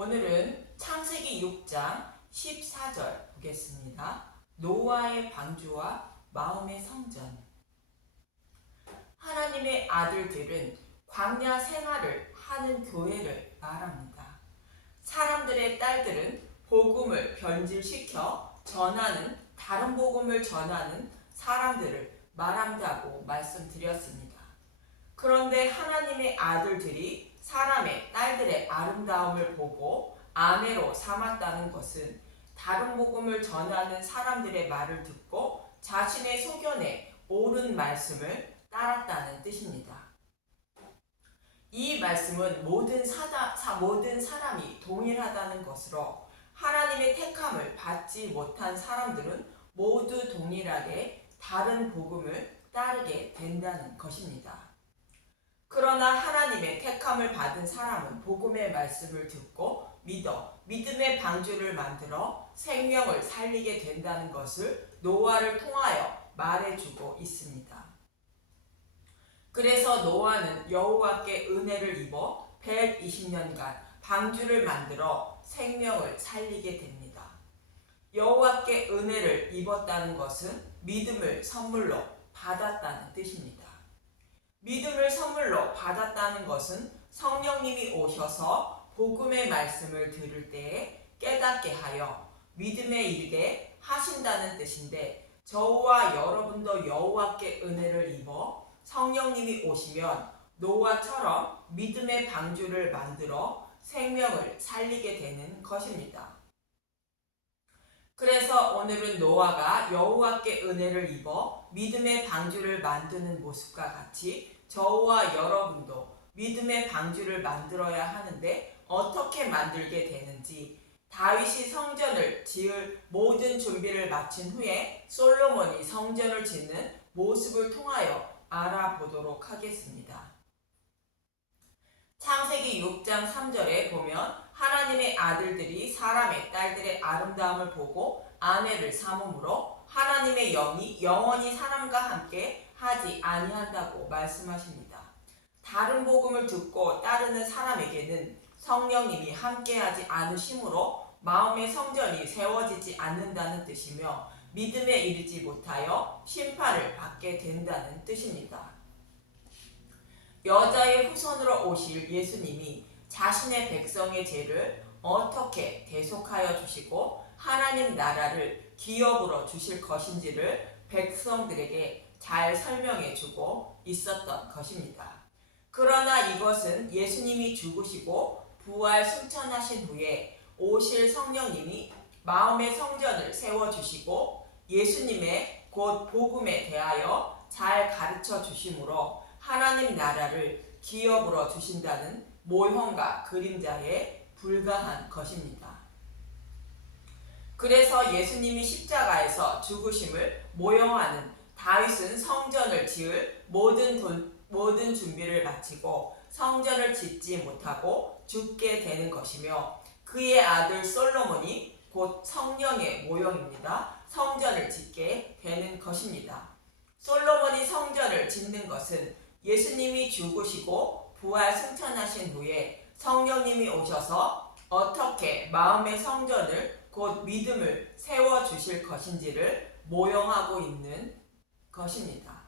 오늘은 창세기 6장 14절 보겠습니다. 노아의 방주와 마음의 성전. 하나님의 아들들은 광야 생활을 하는 교회를 말합니다. 사람들의 딸들은 복음을 변질시켜 전하는 다른 복음을 전하는 사람들을 말한다고 말씀드렸습니다. 그런데 하나님의 아들들이 사람의 딸들의 아름다움을 보고 아내로 삼았다는 것은 다른 복음을 전하는 사람들의 말을 듣고 자신의 소견에 옳은 말씀을 따랐다는 뜻입니다. 이 말씀은 모든 사람이 동일하다는 것으로 하나님의 택함을 받지 못한 사람들은 모두 동일하게 다른 복음을 따르게 된다는 것입니다. 그러나 하나님의 택함을 받은 사람은 복음의 말씀을 듣고 믿음의 방주를 만들어 생명을 살리게 된다는 것을 노아를 통하여 말해주고 있습니다. 그래서 노아는 여호와께 은혜를 입어 120년간 방주를 만들어 생명을 살리게 됩니다. 여호와께 은혜를 입었다는 것은 믿음을 선물로 받았다는 뜻입니다. 믿음을 선물로 받았다는 것은 성령님이 오셔서 복음의 말씀을 들을 때에 깨닫게 하여 믿음에 이르게 하신다는 뜻인데, 저와 여러분도 여호와께 은혜를 입어 성령님이 오시면 노아처럼 믿음의 방주를 만들어 생명을 살리게 되는 것입니다. 그래서 오늘은 노아가 여호와께 은혜를 입어 믿음의 방주를 만드는 모습과 같이 저와 여러분도 믿음의 방주를 만들어야 하는데 어떻게 만들게 되는지, 다윗이 성전을 지을 모든 준비를 마친 후에 솔로몬이 성전을 짓는 모습을 통하여 알아보도록 하겠습니다. 창세기 6장 3절에 보면 하나님의 아들들이 사람의 딸들의 아름다움을 보고 아내를 삼음으로 하나님의 영이 영원히 사람과 함께 하지 아니한다고 말씀하십니다. 다른 복음을 듣고 따르는 사람에게는 성령님이 함께하지 않으시므로 마음의 성전이 세워지지 않는다는 뜻이며 믿음에 이르지 못하여 심판을 받게 된다는 뜻입니다. 여자의 후손으로 오실 예수님이 자신의 백성의 죄를 어떻게 대속하여 주시고 하나님 나라를 기업으로 주실 것인지를 백성들에게 잘 설명해 주고 있었던 것입니다. 그러나 이것은 예수님이 죽으시고 부활 승천하신 후에 오실 성령님이 마음의 성전을 세워주시고 예수님의 곧 복음에 대하여 잘 가르쳐 주심으로 하나님 나라를 기업으로 주신다는 모형과 그림자에 불과한 것입니다. 그래서 예수님이 십자가에서 죽으심을 모형하는 다윗은 성전을 지을 모든 준비를 마치고 성전을 짓지 못하고 죽게 되는 것이며, 그의 아들 솔로몬이 곧 성령의 모형입니다. 성전을 짓게 되는 것입니다. 솔로몬이 성전을 짓는 것은 예수님이 죽으시고 부활 승천하신 후에 성령님이 오셔서 어떻게 마음의 성전을 곧 믿음을 세워주실 것인지를 모형하고 있는 것입니다.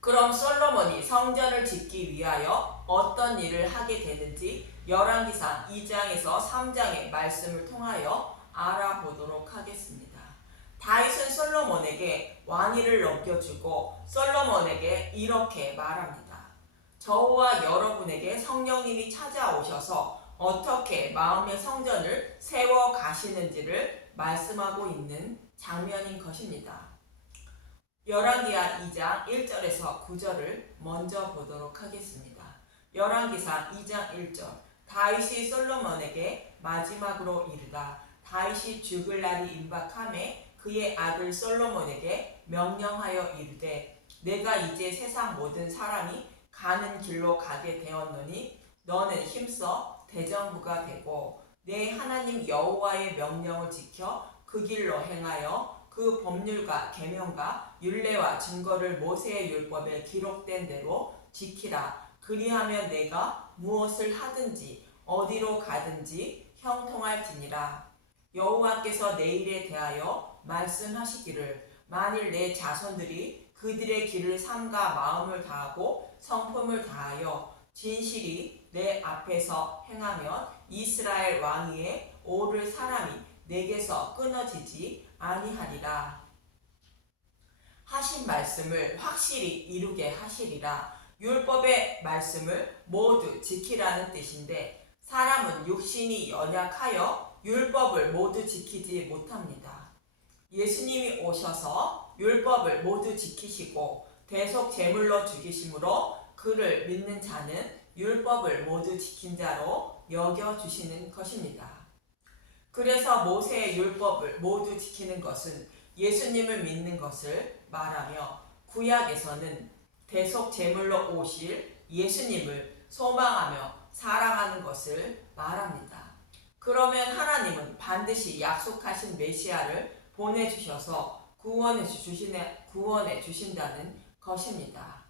그럼 솔로몬이 성전을 짓기 위하여 어떤 일을 하게 되는지 열왕기상 2장에서 3장의 말씀을 통하여 알아보도록 하겠습니다. 다윗은 솔로몬에게 왕위를 넘겨주고 솔로몬에게 이렇게 말합니다. 저와 여러분에게 성령님이 찾아오셔서 어떻게 마음의 성전을 세워 가시는지를 말씀하고 있는 장면인 것입니다. 열왕기하 2장 1절에서 9절을 먼저 보도록 하겠습니다. 열왕기상 2장 1절. 다윗이 솔로몬에게 마지막으로 이르다. 다윗이 죽을 날이 임박하매 그의 아들 솔로몬에게 명령하여 이르되, 내가 이제 세상 모든 사람이 가는 길로 가게 되었노니 너는 힘써 대정부가 되고 내 하나님 여호와의 명령을 지켜 그 길로 행하여 그 법률과 계명과 율례와 증거를 모세의 율법에 기록된 대로 지키라. 그리하면 내가 무엇을 하든지 어디로 가든지 형통할지니라. 여호와께서 내 일에 대하여 말씀하시기를 만일 내 자손들이 그들의 길을 삼가 마음을 다하고 성품을 다하여 진실이 내 앞에서 행하면 이스라엘 왕위에 오를 사람이 내게서 끊어지지 아니하리라. 하신 말씀을 확실히 이루게 하시리라. 율법의 말씀을 모두 지키라는 뜻인데 사람은 육신이 연약하여 율법을 모두 지키지 못합니다. 예수님이 오셔서 율법을 모두 지키시고 대속 제물로 죽이심으로 그를 믿는 자는 율법을 모두 지킨 자로 여겨주시는 것입니다. 그래서 모세의 율법을 모두 지키는 것은 예수님을 믿는 것을 말하며 구약에서는 대속 제물로 오실 예수님을 소망하며 사랑하는 것을 말합니다. 그러면 하나님은 반드시 약속하신 메시아를 보내주셔서 구원해 주신다는 것입니다.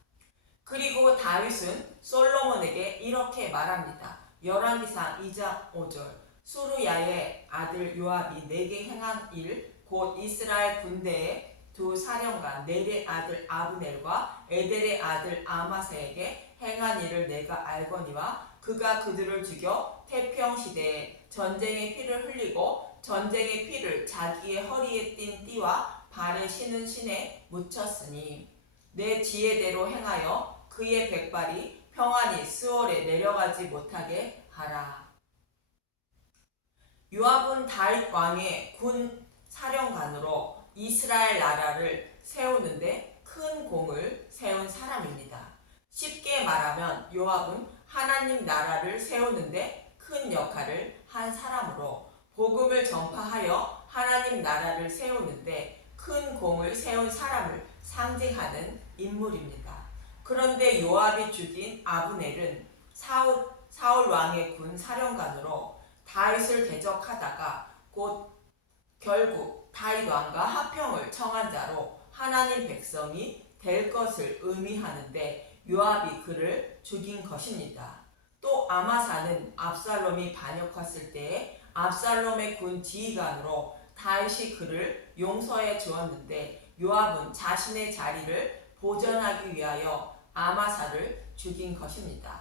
그리고 다윗은 솔로몬에게 이렇게 말합니다. 열왕기상 2장 5절 수루야의 아들 요압이 내게 행한 일 곧 이스라엘 군대의 두 사령관 넬의 아들 아브넬과 에델의 아들 아마사에게 행한 일을 내가 알거니와 그가 그들을 죽여 태평시대에 전쟁의 피를 흘리고 전쟁의 피를 자기의 허리에 띤 띠와 발에 신은 신에 묻혔으니 내 지혜대로 행하여 그의 백발이 평안히 스올에 내려가지 못하게 하라. 요압은 다윗 왕의 군 사령관으로 이스라엘 나라를 세우는데 큰 공을 세운 사람입니다. 쉽게 말하면 요압은 하나님 나라를 세우는데 큰 역할을 한 사람으로 복음을 전파하여 하나님 나라를 세우는데 큰 공을 세운 사람을 상징하는 인물입니다. 그런데 요압이 죽인 아브넬은 사울 왕의 군 사령관으로 다윗을 대적하다가 곧 결국 다윗 왕과 화평을 청한 자로 하나님 백성이 될 것을 의미하는데 요압이 그를 죽인 것입니다. 또 아마사는 압살롬이 반역했을 때에 압살롬의 군 지휘관으로 다윗이 그를 용서해 주었는데 요압은 자신의 자리를 보전하기 위하여 아마사를 죽인 것입니다.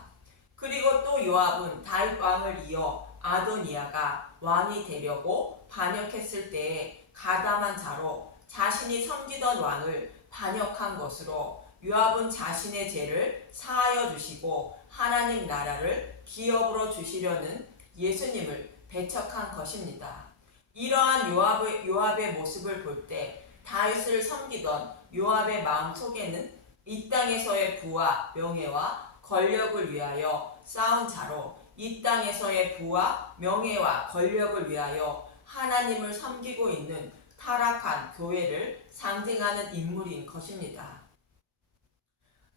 그리고 또 요압은 다윗 왕을 이어 아도니아가 왕이 되려고 반역했을 때에 가담한 자로 자신이 섬기던 왕을 반역한 것으로 요압은 자신의 죄를 사하여 주시고 하나님 나라를 기업으로 주시려는 예수님을 배척한 것입니다. 이러한 요압의 모습을 볼 때 다윗을 섬기던 요압의 마음 속에는 이 땅에서의 부와 명예와 권력을 위하여 싸운 자로 이 땅에서의 부와 명예와 권력을 위하여 하나님을 섬기고 있는 타락한 교회를 상징하는 인물인 것입니다.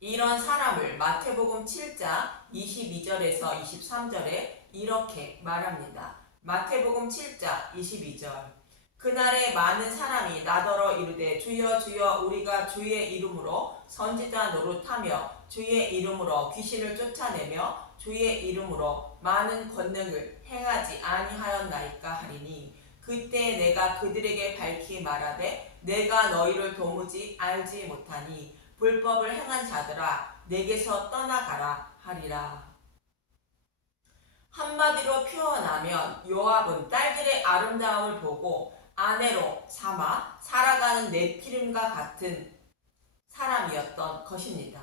이런 사람을 마태복음 7장 22절에서 23절에 이렇게 말합니다. 마태복음 7장 22절 그날에 많은 사람이 나더러 이르되 주여 주여 우리가 주의 이름으로 선지자 노릇하며 주의 이름으로 귀신을 쫓아내며 주의 이름으로 많은 권능을 행하지 아니하였나이까 하리니 그때 내가 그들에게 밝히 말하되 내가 너희를 도무지 알지 못하니 불법을 행한 자들아 내게서 떠나가라 하리라. 한마디로 표현하면 요압은 딸들의 아름다움을 보고 아내로 삼아 살아가는 네피림과 같은 사람이었던 것입니다.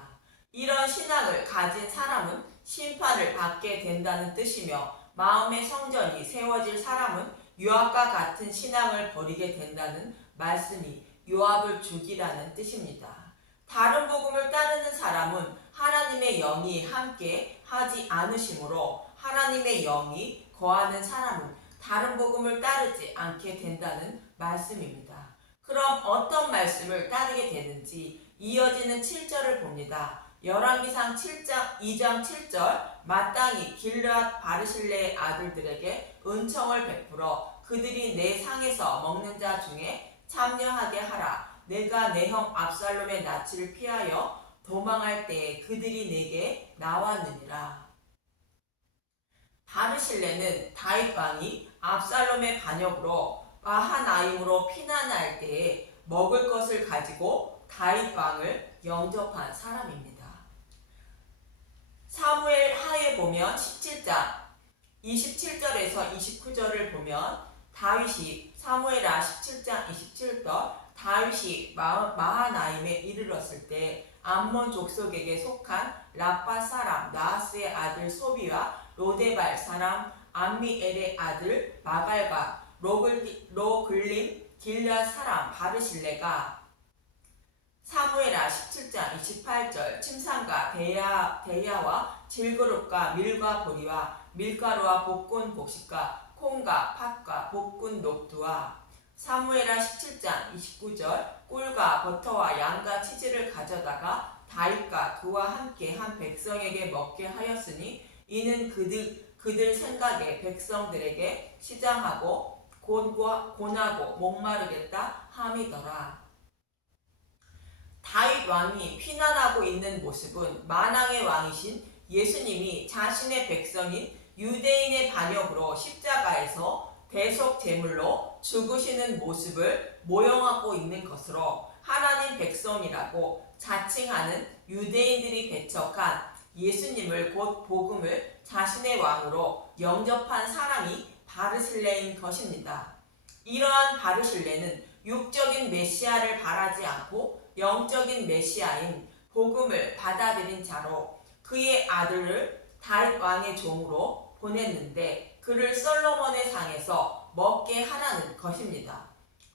이런 신앙을 가진 사람은 심판을 받게 된다는 뜻이며 마음의 성전이 세워질 사람은 요압과 같은 신앙을 버리게 된다는 말씀이 요압을 죽이라는 뜻입니다. 다른 복음을 따르는 사람은 하나님의 영이 함께 하지 않으시므로 하나님의 영이 거하는 사람은 다른 복음을 따르지 않게 된다는 말씀입니다. 그럼 어떤 말씀을 따르게 되는지 이어지는 7절을 봅니다. 열왕기상 2장 7절 마땅히 길르앗 바르실레의 아들들에게 은총을 베풀어 그들이 내 상에서 먹는 자 중에 참여하게 하라. 내가 내 형 압살롬의 낯을 피하여 도망할 때에 그들이 내게 나왔느니라. 바르실레는 다윗 왕이 압살롬의 반역으로 마하나임으로 피난할 때에 먹을 것을 가지고 다윗 왕을 영접한 사람입니다. 사무엘 하에 보면 17장 27절에서 29절을 보면 다윗이 사무엘하 17장 27절 다윗이 마하나임에 이르렀을 때 암몬 족속에게 속한 라파 사람 나하스의 아들 소비와 로데발 사람 암미엘의 아들 마갈과 로글림 길앗 사람 바르실레가 사무엘하 17장 28절 침상과 대야와 질그릇과 밀과 보리와 밀가루와 볶은 곡식과 콩과 팥과 볶은 녹두와 사무엘하 17장 29절 꿀과 버터와 양과 치즈를 가져다가 다윗과 그와 함께 한 백성에게 먹게 하였으니 이는 그들 생각에 백성들에게 시장하고 곤하고 목마르겠다 함이더라. 다윗 왕이 피난하고 있는 모습은 만왕의 왕이신 예수님이 자신의 백성인 유대인의 반역으로 십자가에서 대속 제물로 죽으시는 모습을 모형하고 있는 것으로 하나님 백성이라고 자칭하는 유대인들이 배척한 예수님을 곧 복음을 자신의 왕으로 영접한 사람이 바르실레인 것입니다. 이러한 바르실레는 육적인 메시아를 바라지 않고 영적인 메시아인 복음을 받아들인 자로 그의 아들을 다윗 왕의 종으로 보냈는데 그를 솔로몬의 상에서 먹게 하라는 것입니다.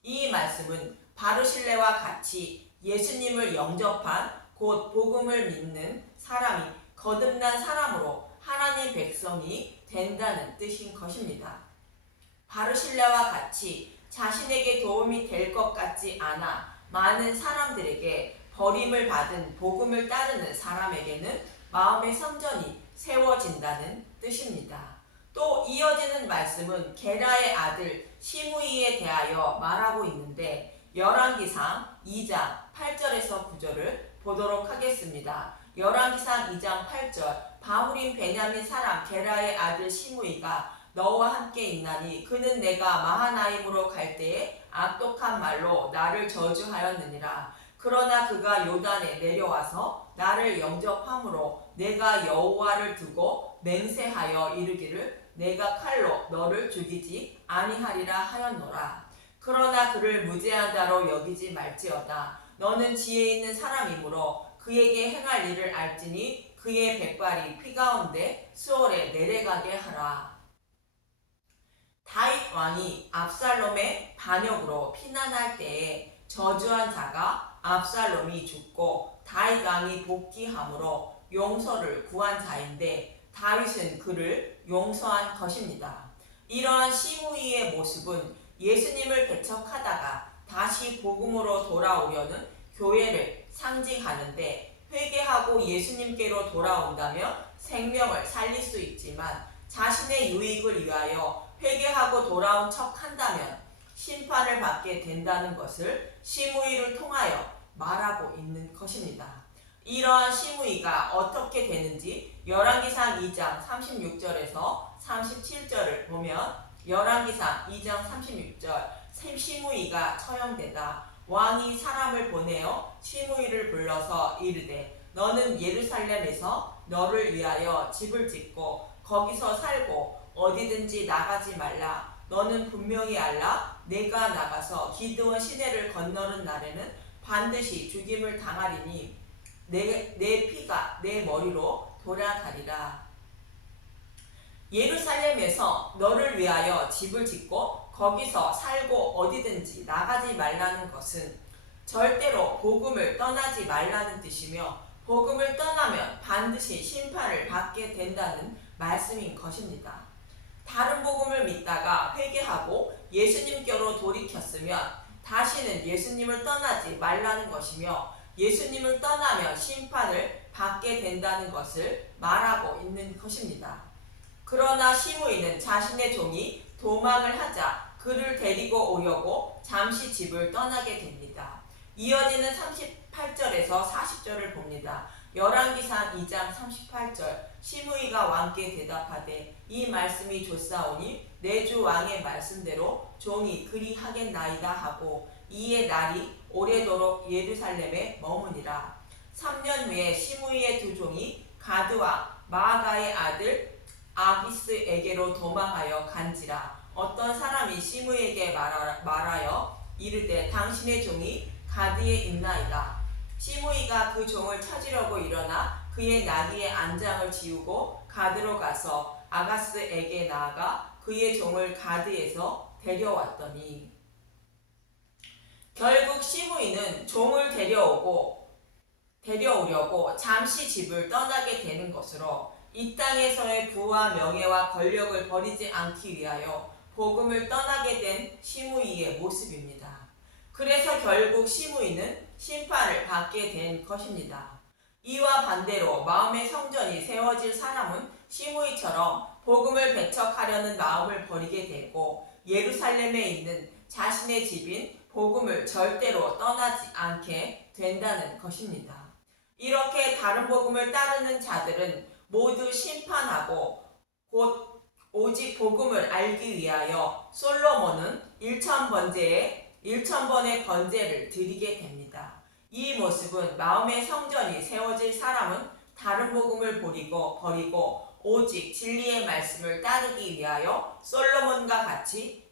이 말씀은 바르실레와 같이 예수님을 영접한 곧 복음을 믿는 사람이 거듭난 사람으로 하나님 백성이 된다는 뜻인 것입니다. 바르실레와 같이 자신에게 도움이 될 것 같지 않아 많은 사람들에게 버림을 받은 복음을 따르는 사람에게는 마음의 성전이 세워진다는 뜻입니다. 또 이어지는 말씀은 게라의 아들 시므이에 대하여 말하고 있는데 열왕기상 2장 8절에서 9절을 보도록 하겠습니다. 열왕기상 2장 8절 바후림 베냐민 사람 게라의 아들 시므이가 너와 함께 있나니 그는 내가 마하나임으로 갈 때에 악독한 말로 나를 저주하였느니라. 그러나 그가 요단에 내려와서 나를 영접함으로 내가 여호와를 두고 맹세하여 이르기를 내가 칼로 너를 죽이지 아니하리라 하였노라. 그러나 그를 무죄한 자로 여기지 말지어다. 너는 지혜 있는 사람이므로 그에게 행할 일을 알지니 그의 백발이 피 가운데 수월에 내려가게 하라. 다윗 왕이 압살롬의 반역으로 피난할 때에 저주한 자가 압살롬이 죽고 다윗 왕이 복귀함으로 용서를 구한 자인데 다윗은 그를 용서한 것입니다. 이러한 시므이의 모습은 예수님을 배척하다가 다시 복음으로 돌아오려는 교회를 상징하는데 회개하고 예수님께로 돌아온다면 생명을 살릴 수 있지만 자신의 유익을 위하여 회개하고 돌아온 척 한다면 심판을 받게 된다는 것을 시므이를 통하여 말하고 있는 것입니다. 이러한 시므이가 어떻게 되는지 열왕기상 2장 36절에서 37절을 보면 열왕기상 2장 36절 시므이가 처형되다 왕이 사람을 보내어 시므이를 불러서 이르되 너는 예루살렘에서 너를 위하여 집을 짓고 거기서 살고 어디든지 나가지 말라. 너는 분명히 알라. 내가 나가서 기드온 시내를 건너는 날에는 반드시 죽임을 당하리니 내 피가 내 머리로 돌아가리라. 예루살렘에서 너를 위하여 집을 짓고 거기서 살고 어디든지 나가지 말라는 것은 절대로 복음을 떠나지 말라는 뜻이며 복음을 떠나면 반드시 심판을 받게 된다는 말씀인 것입니다. 다른 복음을 믿다가 회개하고 예수님께로 돌이켰으면 다시는 예수님을 떠나지 말라는 것이며 예수님을 떠나면 심판을 받게 된다는 것을 말하고 있는 것입니다. 그러나 시므이는 자신의 종이 도망을 하자 그를 데리고 오려고 잠시 집을 떠나게 됩니다. 이어지는 38절에서 40절을 봅니다. 열왕기상 2장 38절 시므이가 왕께 대답하되 이 말씀이 좋사오니 내 주 왕의 말씀대로 종이 그리 하겠나이다 하고 이에 날이 오래도록 예루살렘에 머무니라. 3년 후에 시므이의 두 종이 가드와 마아가의 아들 아기스에게로 도망하여 간지라. 어떤 사람이 시므이에게 말하여 이르되 당신의 종이 가드에 있나이다. 시므이가 그 종을 찾으려고 일어나 그의 나귀의 안장을 지우고 가드로 가서 아가스에게 나아가 그의 종을 가드에서 데려왔더니 결국 시므이는 종을 데려오려고 잠시 집을 떠나게 되는 것으로 이 땅에서의 부와 명예와 권력을 버리지 않기 위하여 복음을 떠나게 된 시므이의 모습입니다. 그래서 결국 시므이는 심판을 받게 된 것입니다. 이와 반대로 마음의 성전이 세워질 사람은 시므이처럼 복음을 배척하려는 마음을 버리게 되고 예루살렘에 있는 자신의 집인 복음을 절대로 떠나지 않게 된다는 것입니다. 이렇게 다른 복음을 따르는 자들은 모두 심판하고 곧 오직 복음을 알기 위하여 솔로몬은 1000번의 번제를 드리게 됩니다. 이 모습은 마음의 성전이 세워질 사람은 다른 복음을 버리고 오직 진리의 말씀을 따르기 위하여 솔로몬과 같이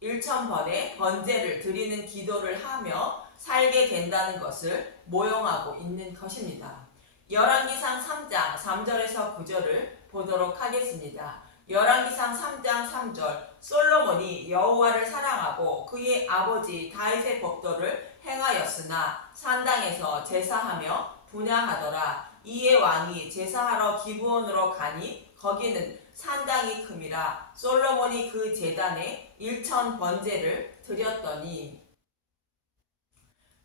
1000번의 번제를 드리는 기도를 하며 살게 된다는 것을 모형하고 있는 것입니다. 열왕기상 3장 3절에서 9절을 보도록 하겠습니다. 열왕기상 3장 3절 솔로몬이 여호와를 사랑하고 그의 아버지 다윗의 법도를 행하였으나 산당에서 제사하며 분향하더라. 이에 왕이 제사하러 기브온으로 가니 거기는 산당이 큼이라. 솔로몬이 그 제단에 1000번제를 드렸더니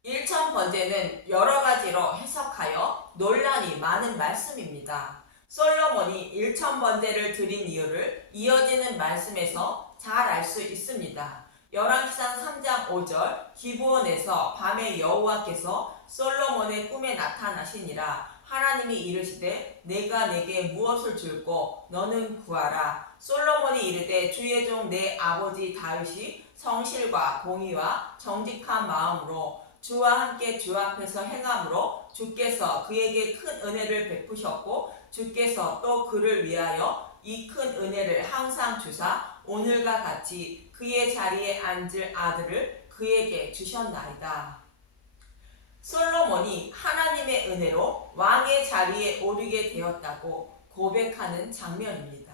1000번제는 여러 가지로 해석하여 논란이 많은 말씀입니다. 솔로몬이 1000번제를 드린 이유를 이어지는 말씀에서 잘 알 수 있습니다. 열왕기상 3장 5절 기브온에서 밤에 여호와께서 솔로몬의 꿈에 나타나시니라. 하나님이 이르시되 내가 내게 무엇을 줄꼬 너는 구하라. 솔로몬이 이르되 주의 종 내 아버지 다윗이 성실과 공의와 정직한 마음으로 주와 함께 주 앞에서 행함으로 주께서 그에게 큰 은혜를 베푸셨고 주께서 또 그를 위하여 이 큰 은혜를 항상 주사 오늘과 같이 그의 자리에 앉을 아들을 그에게 주셨나이다. 솔로몬이 하나님의 은혜로 왕의 자리에 오르게 되었다고 고백하는 장면입니다.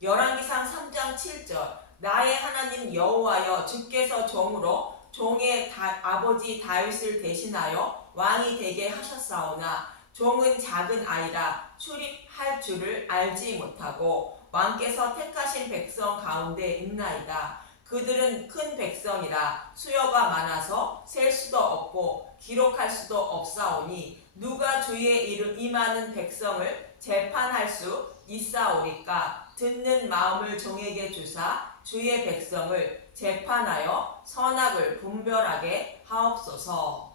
열왕기상 3장 7절 나의 하나님 여호와여 주께서 종으로 종의 아버지 다윗을 대신하여 왕이 되게 하셨사오나 종은 작은 아이라 출입할 줄을 알지 못하고 왕께서 택하신 백성 가운데 있나이다. 그들은 큰 백성이라 수요가 많아서 셀 수도 없고 기록할 수도 없사오니 누가 주의 이름 이 많은 백성을 재판할 수 있사오리까. 듣는 마음을 종에게 주사 주의 백성을 재판하여 선악을 분별하게 하옵소서.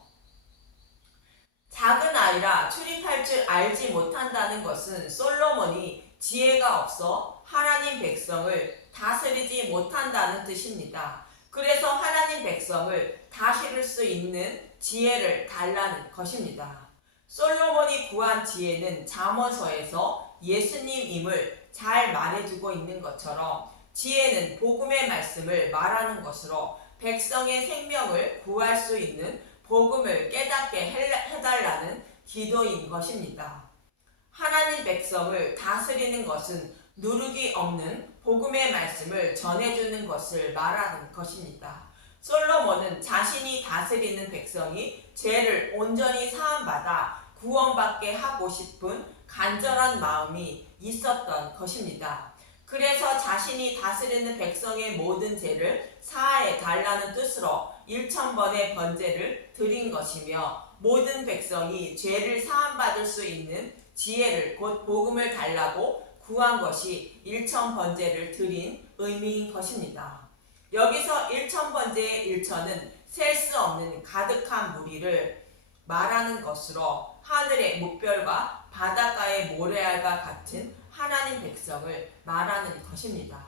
작은 아이라 출입할 줄 알지 못한다는 것은 솔로몬이 지혜가 없어 하나님 백성을 다스리지 못한다는 뜻입니다. 그래서 하나님 백성을 다스릴 수 있는 지혜를 달라는 것입니다. 솔로몬이 구한 지혜는 잠언서에서 예수님임을 잘 말해주고 있는 것처럼 지혜는 복음의 말씀을 말하는 것으로 백성의 생명을 구할 수 있는 복음을 깨닫게 해달라는 기도인 것입니다. 하나님 백성을 다스리는 것은 누룩이 없는 복음의 말씀을 전해주는 것을 말하는 것입니다. 솔로몬은 자신이 다스리는 백성이 죄를 온전히 사함받아 구원받게 하고 싶은 간절한 마음이 있었던 것입니다. 그래서 자신이 다스리는 백성의 모든 죄를 사하해 달라는 뜻으로 1000번의 번제를 드린 것이며 모든 백성이 죄를 사함받을 수 있는 지혜를 곧 복음을 달라고 구한 것이 1000번제를 드린 의미인 것입니다. 여기서 1000번제의 1천은 셀 수 없는 가득한 무리를 말하는 것으로 하늘의 뭇별과 바닷가의 모래알과 같은 하나님 백성을 말하는 것입니다.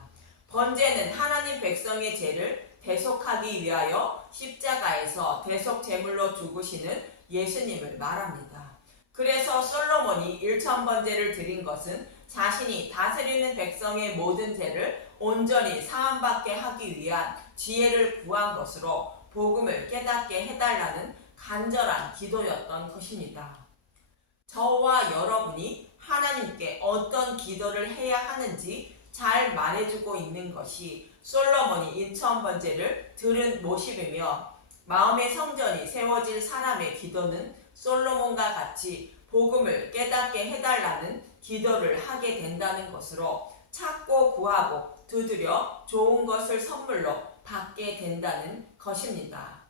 번제는 하나님 백성의 죄를 대속하기 위하여 십자가에서 대속 제물로 죽으시는 예수님을 말합니다. 그래서 솔로몬이 1000번제를 드린 것은 자신이 다스리는 백성의 모든 죄를 온전히 사함받게 하기 위한 지혜를 구한 것으로 복음을 깨닫게 해달라는 간절한 기도였던 것입니다. 저와 여러분이 하나님께 어떤 기도를 해야 하는지 잘 말해주고 있는 것이 솔로몬이 1000번제를 드린 모습이며, 마음의 성전이 세워질 사람의 기도는 솔로몬과 같이 복음을 깨닫게 해달라는 기도를 하게 된다는 것으로 찾고 구하고 두드려 좋은 것을 선물로 받게 된다는 것입니다.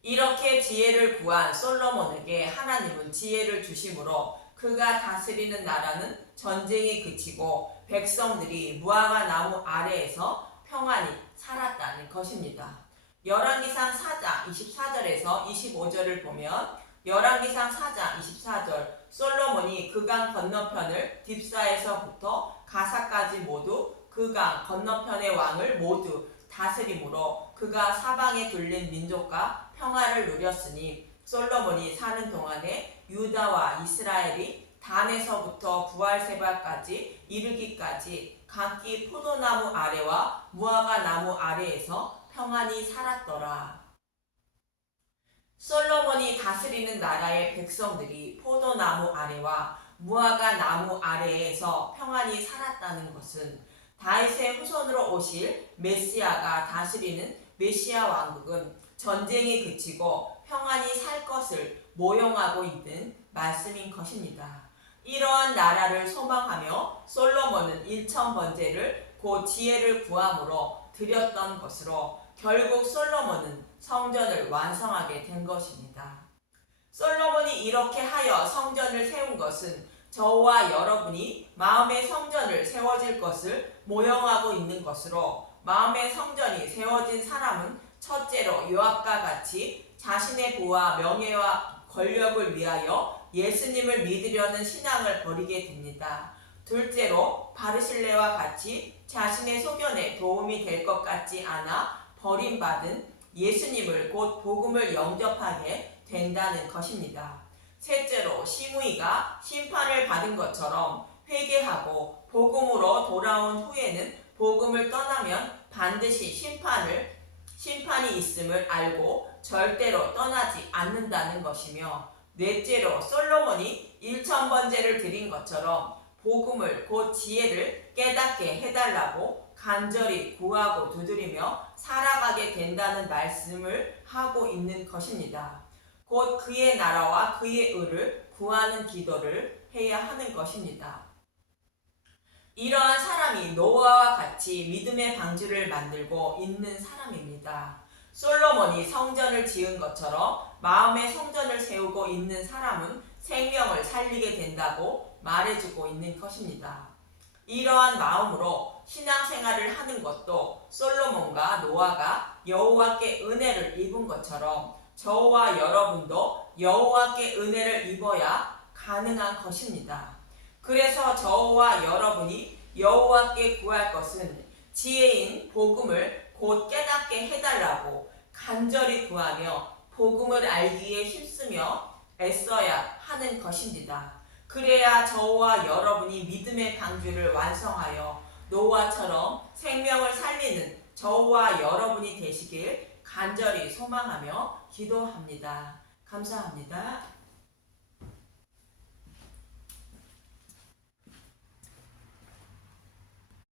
이렇게 지혜를 구한 솔로몬에게 하나님은 지혜를 주심으로 그가 다스리는 나라는 전쟁이 그치고 백성들이 무화과 나무 아래에서 평안히 살았다는 것입니다. 열왕기상 4장 24절에서 25절을 보면, 열왕기상 4장 24절, 솔로몬이 그강 건너편을 딥사에서부터 가사까지 모두 그강 건너편의 왕을 모두 다스림으로 그가 사방에 둘린 민족과 평화를 누렸으니, 솔로몬이 사는 동안에 유다와 이스라엘이 단에서부터 부알세바까지 이르기까지 각기 포도나무 아래와 무화과 나무 아래에서 평안히 살았더라. 솔로몬이 다스리는 나라의 백성들이 포도나무 아래와 무화과 나무 아래에서 평안히 살았다는 것은 다윗의 후손으로 오실 메시아가 다스리는 메시아 왕국은 전쟁이 그치고 평안히 살 것을 모형하고 있는 말씀인 것입니다. 이러한 나라를 소망하며 솔로몬은 1000번제를 곧 지혜를 구함으로 드렸던 것으로 결국 솔로몬은 성전을 완성하게 된 것입니다. 솔로몬이 이렇게 하여 성전을 세운 것은 저와 여러분이 마음의 성전을 세워질 것을 모형하고 있는 것으로, 마음의 성전이 세워진 사람은 첫째로 요압과 같이 자신의 부와 명예와 권력을 위하여 예수님을 믿으려는 신앙을 버리게 됩니다. 둘째로 바르실레와 같이 자신의 소견에 도움이 될 것 같지 않아 버림받은 예수님을 곧 복음을 영접하게 된다는 것입니다. 셋째로 시므이가 심판을 받은 것처럼 회개하고 복음으로 돌아온 후에는 복음을 떠나면 반드시 심판이 있음을 알고 절대로 떠나지 않는다는 것이며, 넷째로 솔로몬이 1000번제를 드린 것처럼 복음을 곧 지혜를 깨닫게 해달라고 간절히 구하고 두드리며 살아가게 된다는 말씀을 하고 있는 것입니다. 곧 그의 나라와 그의 의를 구하는 기도를 해야 하는 것입니다. 이러한 사람이 노아와 같이 믿음의 방주를 만들고 있는 사람입니다. 솔로몬이 성전을 지은 것처럼 마음의 성전을 세우고 있는 사람은 생명을 살리게 된다고 말해주고 있는 것입니다. 이러한 마음으로 신앙생활을 하는 것도 솔로몬과 노아가 여호와께 은혜를 입은 것처럼 저와 여러분도 여호와께 은혜를 입어야 가능한 것입니다. 그래서 저와 여러분이 여호와께 구할 것은 지혜인 복음을 곧 깨닫게 해달라고 간절히 구하며 복음을 알기에 힘쓰며 애써야 하는 것입니다. 그래야 저와 여러분이 믿음의 방주를 완성하여 노아처럼 생명을 살리는 저와 여러분이 되시길 간절히 소망하며 기도합니다. 감사합니다.